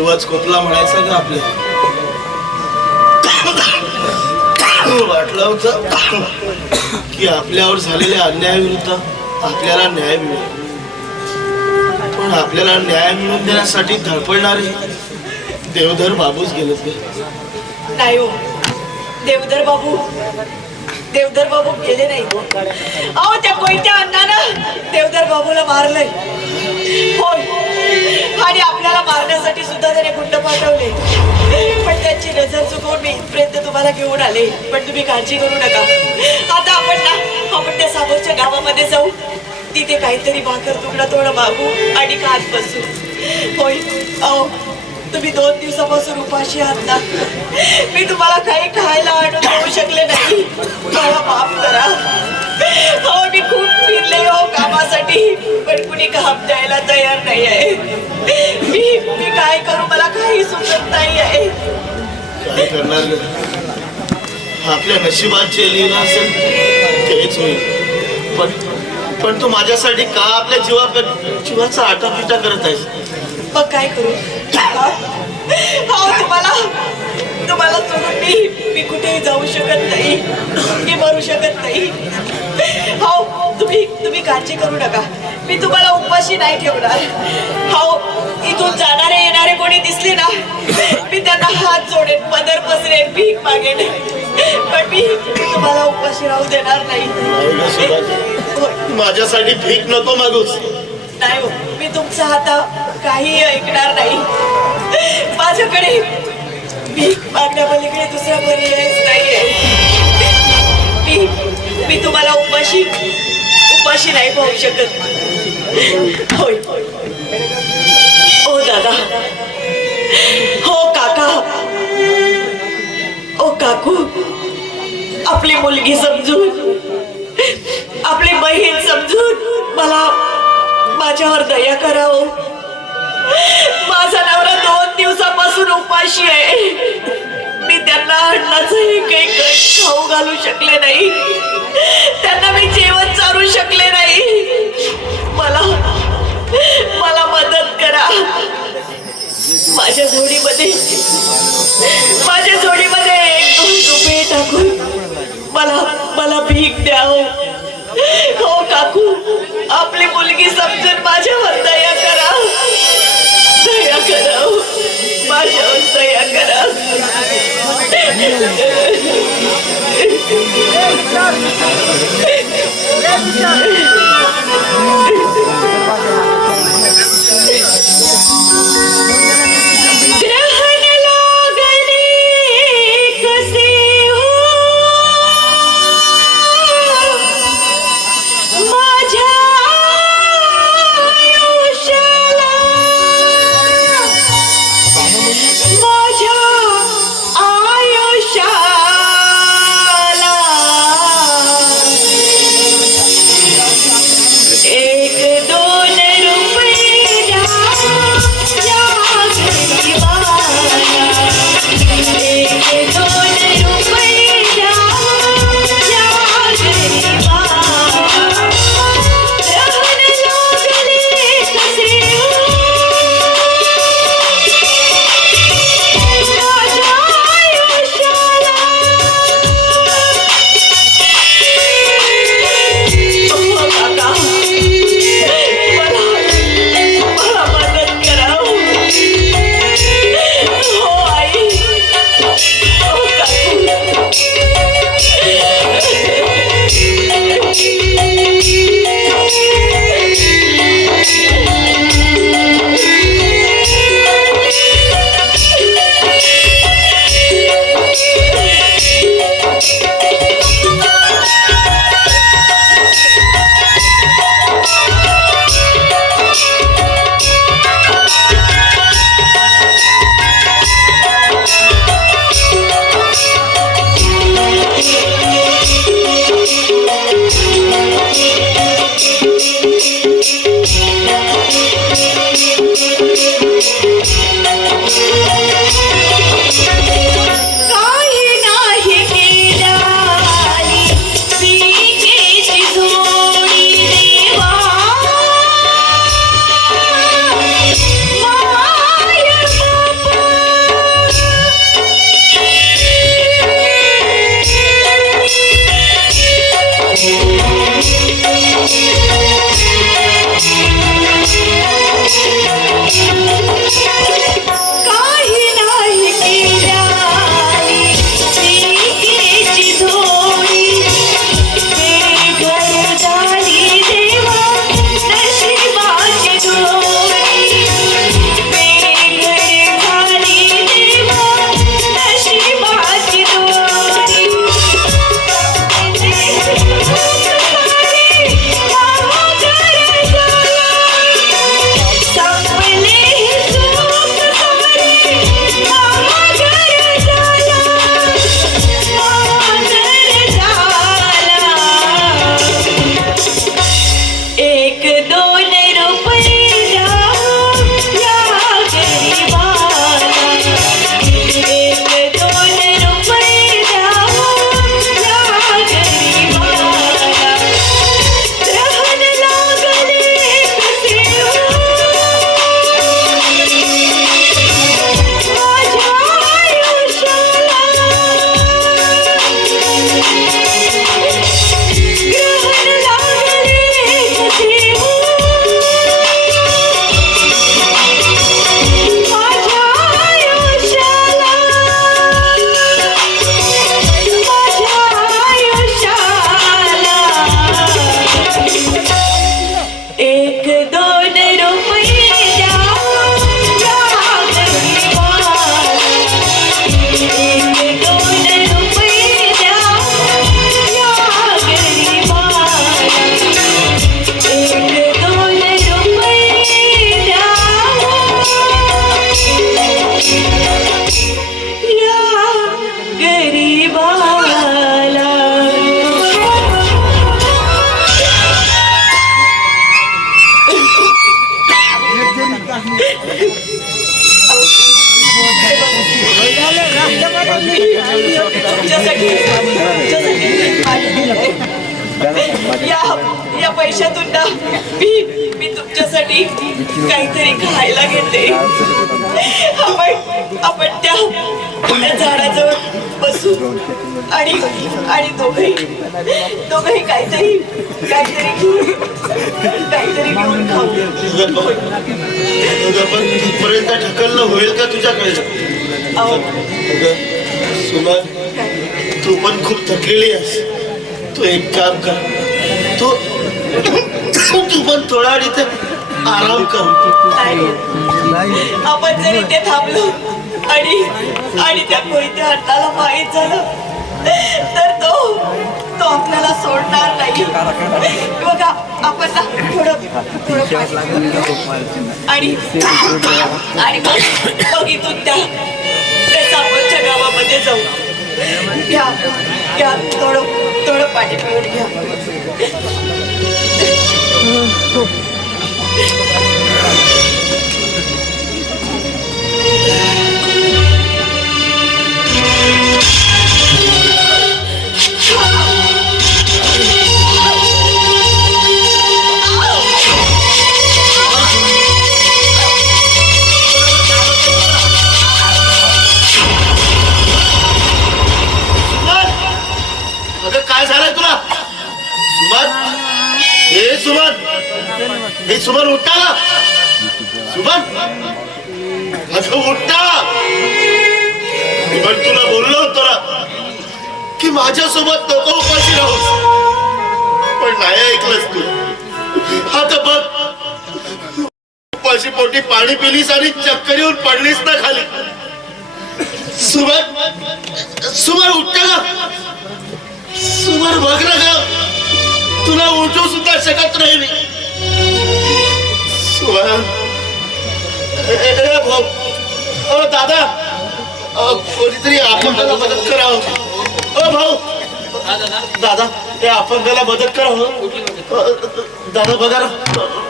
देवाच कोपला म्हणायचा का आपल्या वाटलं होतं की आपल्यावर झालेल्या अन्यायाविरुद्ध आपल्याला न्याय मिळेल. पण आपल्याला न्याय मिळवून देण्यासाठी धडपडणारे देवधर बाबूच गेले होते नाही हो. देवधर बाबू. देवधर बाबू गेले नाही. अहो त्या कोणत्या अण्णानं देवधर बाबूला मारलंय. होय. आणि आपल्याला मारण्यासाठी सुद्धा त्याने गुंड पाठवले. पण त्यांची नजर चुकवून मी इथपर्यंत तुम्हाला घेऊन आले. पण तुम्ही काळजी करू नका. आता आपण ना आपण त्या समोरच्या गावामध्ये जाऊ. तिथे काहीतरी भाकर तुकडा थोडं मागू आणि खात बसू. होय. अहो तुम्ही दोन दिवसापासून उपाशी आहात ना. मी तुम्हाला काही खायला आणून देऊ शकले नाही. मला माफ करा. हो मी खूप फिरले हो कामासाठी. पण कुणी काम द्यायला तयार नाही आहे मी मी काय करू? मला काही सुचत नाही आहे काय करणार? आपल्या नशिबात जे लिहिलं असेल तेच होईल. पण पण तू माझ्यासाठी का आपल्या जीवा जीवाचा आटापिटा करत आहेस? मग काय करू? हा? हो तुम्हाला तुम्हाला सोडून मी मी कुठेही जाऊ शकत नाही. मी मरू शकत नाही. हो तुम्ही तुम्ही काळजी करू नका. मी तुम्हाला उपाशी नाही ठेवणार. हो इथून जाणारे येणारे कोणी दिसले ना मी त्यांना हात जोडेन पदर पसरेन भीक मागेन. पण मी तुम्हाला उपाशी राहू देणार नाही. माझ्यासाठी भीक नको मागूस. नाही हो मी तुमचा आता काही ऐकणार नाही. माझ्याकडे भीक मागण्यापलीकडे दुसरा पर्यायच नाहीये. मी मी तुम्हाला उपाशी उपाशी नाही पाहू शकत. होय. ओ दादा. हो काका. ओ काकू. आपली मुलगी समजून आपली बहीण समजून मला माझ्यावर दया करावं हो. दिवसापासून उपाशी आहे. मी त्यांना अन्नाचंही काही खाऊ घालू शकले नाही. त्यांना मी जेवण चालू शकले नाही. मला मला मदत करा. माझ्या जोडीमध्ये माझ्या जोडीमध्ये एक दोन रुपये टाकून मला मला भीक द्या हो. हो काकू आपली मुलगी समजून माझ्यावर दया करा. दया करा हो. माझ्यावर दया करा ग्रहण पैशातून ना मी मी तुमच्यासाठी काहीतरी खायला घेते. आपण आपण त्या त्या झाडाजवळ बसू आणि आणि दोघही दोघही काहीतरी काहीतरी घेऊन काहीतरी घेऊन खाऊ. तिथपर्यंत ढकलणं होईल का तुझ्याकडे? तू पण खूप थकलेली आहेस. तू एक काम कर. तू तू पण थोडा वेळ इथे आराम कर. आपण जर इथे थांबलो आणि आणि त्या कोयत्या अण्णाला माहीत झालं तर तो तो आपल्याला सोडणार नाही. बघा आपण ना थोडं. आणि आणि मग इथून त्या सापरच्या गावामध्ये जाऊ. घ्या घ्या थोडं थोडं पाणी पिऊन घ्या. Thank you. हे सुमन. हे सुमन उठता सुमन. अगं उठता पण तुला बोललो होतो ना की माझ्यासोबत नको उपाशी राहू. पण नाही ऐकलंस तू. आता बघ. उपाशी पोटी पाणी पिलीस आणि चक्कर येऊन पडलीस ना खाली. सुमन सुमन उठता ना. सुमन बघ ना ग. तुला उठू सुद्धा शकत नाही मी. भाऊ दादा. अ, कोणीतरी अपंगाला मदत करावं. ओ भाऊ. दादा हे अपंगाला मदत करावं. दादा बघा ना.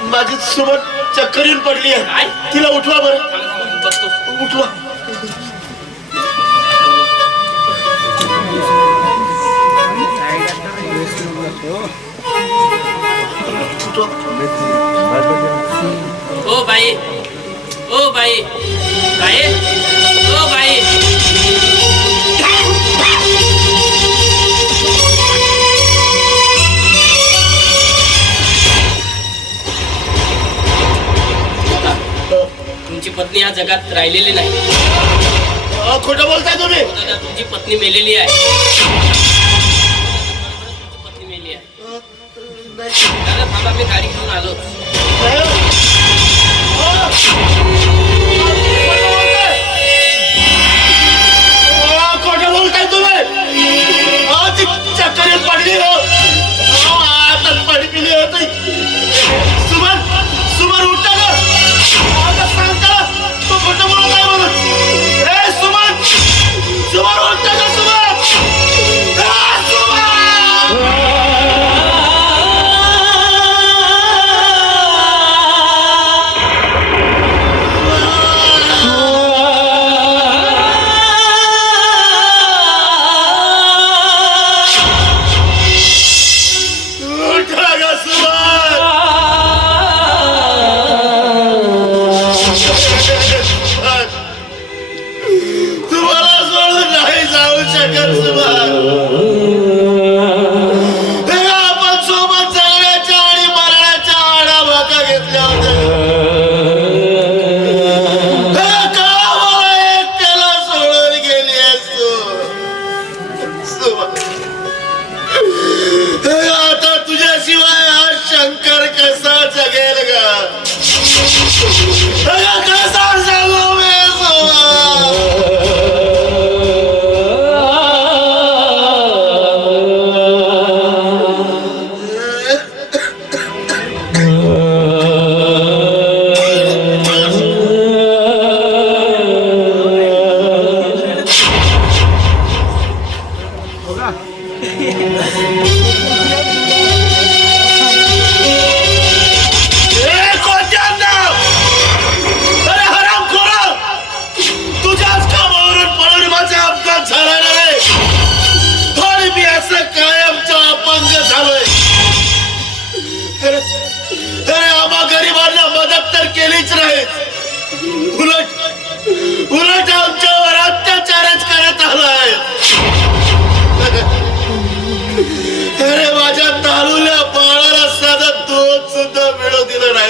माझी सुमन चक्कर येऊन पडली आहे. तिला उठवा बरं. उठवा. O by. O by. बाई. O by. तुमची पत्नी या जगात राहिलेली नाही. खोटं बोलताय तुम्ही. तुमची पत्नी मेलेली आहे. दादा थांबा मी गाडी घेऊन आलो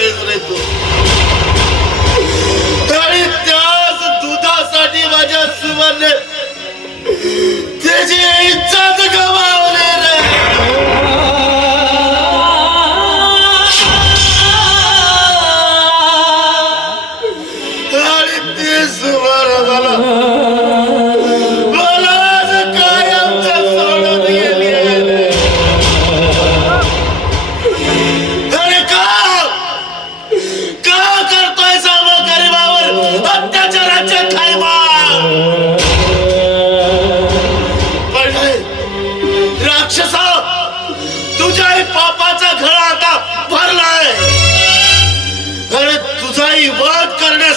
काळीच रेतो आणि त्याच दुधासाठी माझ्या सुमाने त्याची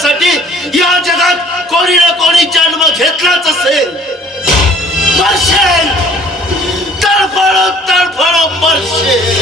करण्यासाठी या जगात कोणी ना कोणी जन्म घेतलाच असेल. मरशेल तडफडो तडफडो मरशेल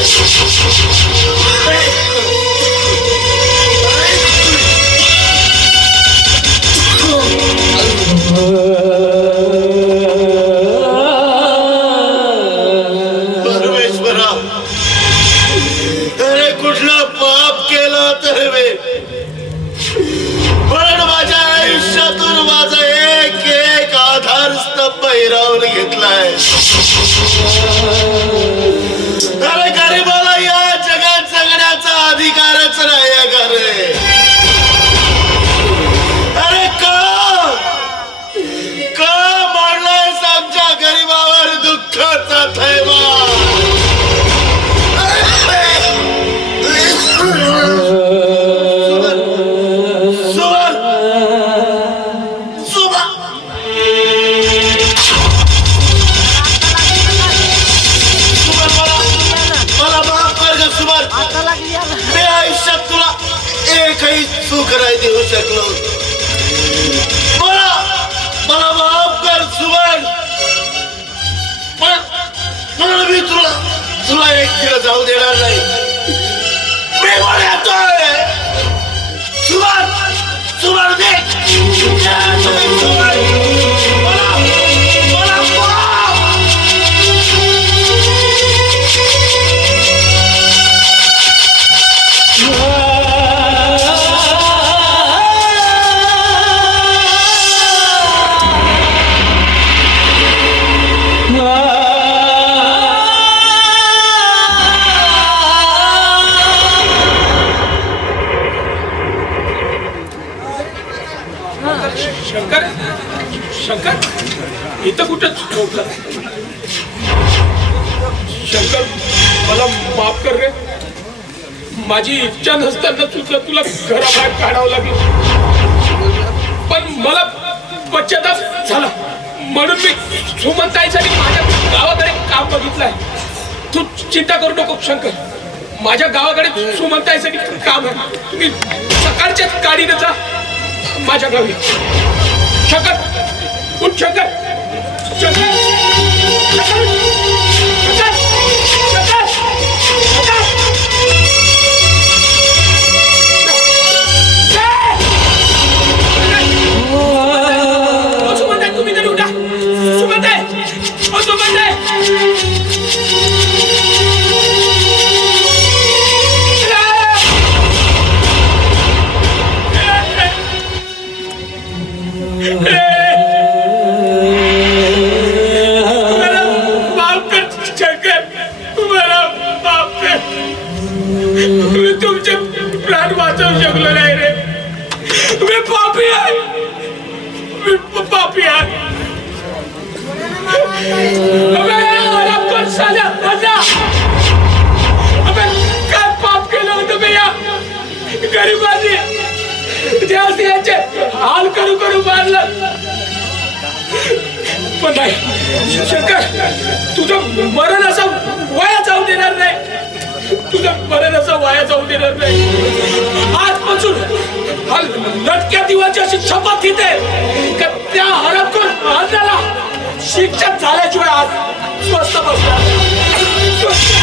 मला माफ कर रे. माझी इच्छा नसताना सुद्धा तुला घराबाहेर काढावं लागलं. पण मला पश्चाताप झाला. म्हणून मी सुमंताईसाठी माझ्या गावाकडे काम बघितलंय तू चिंता करू नको शंकर. माझ्या गावाकडे सुमंताईसाठी काम आहे. तुम्ही सकाळच्याच गाडीने जा. माझ्या गावी. शंकर उठ शंकर शंकर शंकर. जे हाल करू करू मारलं. पण नाही शंकर तुझं मरण असं वाया जाऊ देणार नाही. तुझं मरण असं वाया जाऊ देणार नाही. आजपासून हा लटक्या दिवाची अशी शपथ घेते का त्या हरपकून अन्नाला शिक्षा झाल्याशिवाय आज स्वस्त बसणार. स्वस्त